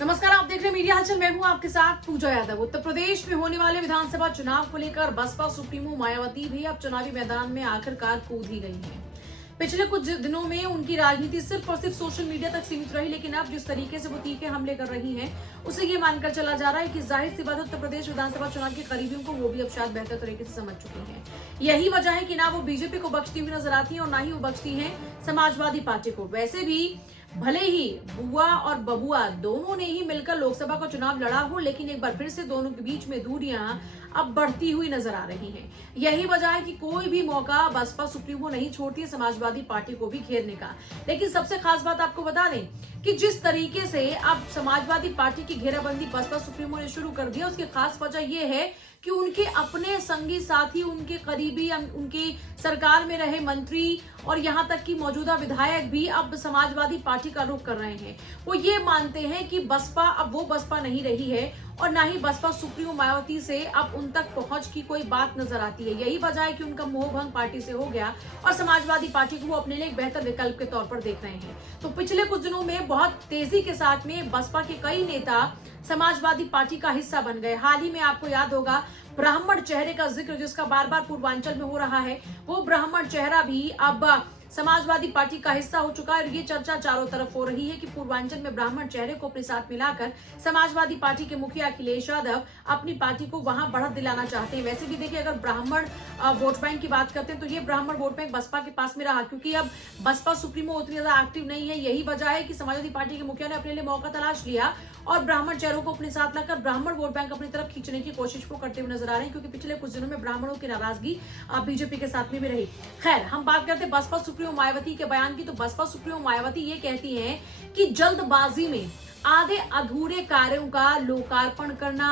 नमस्कार, आप देख रहे हैं मीडिया हलचल। मैं हूं आपके साथ पूजा यादव। उत्तर प्रदेश में होने वाले विधानसभा चुनाव को लेकर बसपा सुप्रीमो मायावती भी अब चुनावी मैदान में आखिरकार कूद ही गई हैं। पिछले कुछ दिनों में उनकी राजनीति सिर्फ और सिर्फ सोशल मीडिया तक सीमित रही, लेकिन अब जिस तरीके से वो तीखे हमले कर रही हैं, उसे ये मानकर चला जा रहा है कि जाहिर सी बात उत्तर प्रदेश विधानसभा चुनाव के करीबियों को वो भी अब शायद बेहतर तरीके से समझ चुकी हैं। यही वजह है कि ना वो बीजेपी को बख्शती हुई नजर आती है और ना ही वो बख्शती है समाजवादी पार्टी को। वैसे भी भले ही बुआ और बबुआ दोनों ने ही मिलकर लोकसभा का चुनाव लड़ा हो, लेकिन एक बार फिर से दोनों के बीच में दूरियां अब बढ़ती हुई नजर आ रही हैं। यही वजह है कि कोई भी मौका बसपा सुप्रीमो नहीं छोड़ती है समाजवादी पार्टी को भी घेरने का। लेकिन सबसे खास बात आपको बता दें कि जिस तरीके से अब समाजवादी पार्टी की घेराबंदी बसपा सुप्रीमो ने शुरू कर दिया, उसकी खास वजह यह है कि उनके अपने संगी साथी, उनके करीबी, उनके सरकार में रहे मंत्री और यहां तक कि मौजूदा विधायक भी अब समाजवादी पार्टी का रुख कर रहे हैं। वो ये मानते हैं कि बसपा अब वो बसपा नहीं रही है और ना ही बसपा सुप्रीमो मायावती से अब उन तक पहुंच की कोई बात नजर आती है। यही वजह है कि उनका मोह भंग पार्टी से हो गया और समाजवादी पार्टी को वो अपने लिए एक बेहतर विकल्प के तौर पर देख रहे हैं। तो पिछले कुछ दिनों में बहुत तेजी के साथ में बसपा के कई नेता समाजवादी पार्टी का हिस्सा बन गए। हाल ही में आपको याद होगा ब्राह्मण चेहरे का जिक्र जिसका बार बार पूर्वांचल में हो रहा है, वो ब्राह्मण चेहरा भी अब समाजवादी पार्टी का हिस्सा हो चुका है। और ये चर्चा चारों तरफ हो रही है कि पूर्वांचल में ब्राह्मण चेहरे को अपने साथ मिलाकर समाजवादी पार्टी के मुखिया अखिलेश यादव अपनी पार्टी को वहां बढ़त दिलाना चाहते हैं। वैसे भी देखिए, अगर ब्राह्मण वोट बैंक की बात करते हैं तो ये ब्राह्मण वोट बैंक बसपा के पास में रहा, क्योंकि अब बसपा सुप्रीमो उतनी ज्यादा एक्टिव नहीं है। यही वजह है कि समाजवादी पार्टी के मुखिया ने अपने लिए मौका तलाश लिया और ब्राह्मण चेहरों को अपने साथ लाकर ब्राह्मण वोट बैंक अपनी तरफ खींचने की कोशिश वो करते हुए नजर आ रहे हैं, क्योंकि पिछले कुछ दिनों में ब्राह्मणों की नाराजगी बीजेपी के साथ में भी रही। खैर, हम बात करते हैं बसपा सुप्रीमो मायावती के बयान की। तो बसपा सुप्रीमो मायावती ये कहती हैं कि जल्दबाजी में आधे अधूरे कार्यों का लोकार्पण करना,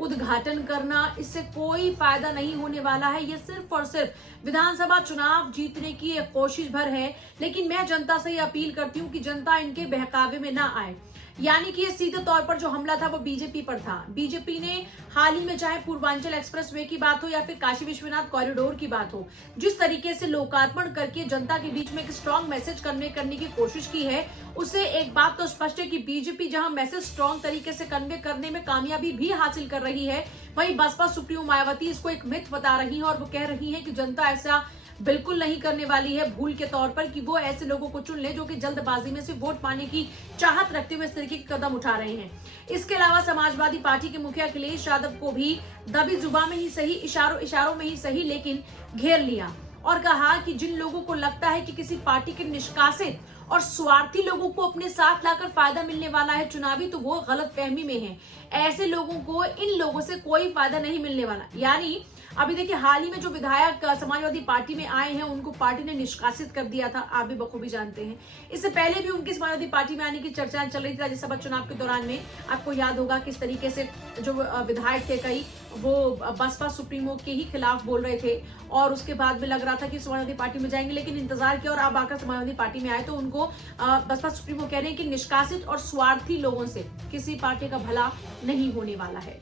उद्घाटन करना, इससे कोई फायदा नहीं होने वाला है। ये सिर्फ और सिर्फ विधानसभा चुनाव जीतने की एक कोशिश भर है। लेकिन मैं जनता से ये अपील करती हूँ कि जनता इनके बहकावे में ना आए। यानी कि ये सीधे तौर पर जो हमला था वो बीजेपी पर था। बीजेपी ने हाल ही में, चाहे पूर्वांचल एक्सप्रेसवे की बात हो या फिर काशी विश्वनाथ कॉरिडोर की बात हो, जिस तरीके से लोकार्पण करके जनता के बीच में एक स्ट्रॉन्ग मैसेज करने की कोशिश की है, उससे एक बात तो स्पष्ट है कि बीजेपी जहां मैसेज स्ट्रॉन्ग तरीके से कन्वे करने में कामयाबी भी हासिल कर रही है, वहीं बसपा सुप्रीमो मायावती इसको एक मिथ बता रही है और वो कह रही है कि जनता ऐसा बिल्कुल नहीं करने वाली है भूल के तौर पर कि वो ऐसे लोगों को चुन ले जो कि जल्दबाजी में से वोट पाने की चाहत रखते हुए इस तरीके के कदम उठा रहे हैं। इसके अलावा समाजवादी पार्टी के मुखिया अखिलेश यादव को भी दबी जुबान में ही सही, इशारों में ही सही, लेकिन घेर लिया और कहा कि जिन लोगों को लगता है कि किसी पार्टी के निष्कासित और स्वार्थी लोगों को अपने साथ लाकर फायदा मिलने वाला है चुनावी, तो वो गलतफहमी में है। ऐसे लोगों को, इन लोगों से कोई फायदा नहीं मिलने वाला। यानी अभी देखिए, हाल ही में जो विधायक समाजवादी पार्टी में आए हैं उनको पार्टी ने निष्कासित कर दिया था, आप भी बखूबी जानते हैं। इससे पहले भी उनकी समाजवादी पार्टी में आने की चर्चा चल रही थी राज्यसभा चुनाव के दौरान में। आपको याद होगा किस तरीके से जो विधायक थे कई, वो बसपा सुप्रीमो के ही खिलाफ बोल रहे थे और उसके बाद भी लग रहा था कि समाजवादी पार्टी में जाएंगे, लेकिन इंतजार किया और अब आकर समाजवादी पार्टी में आए तो उनको बसपा सुप्रीमो कह रहे हैं कि निष्कासित और स्वार्थी लोगों से किसी पार्टी का भला नहीं होने वाला है।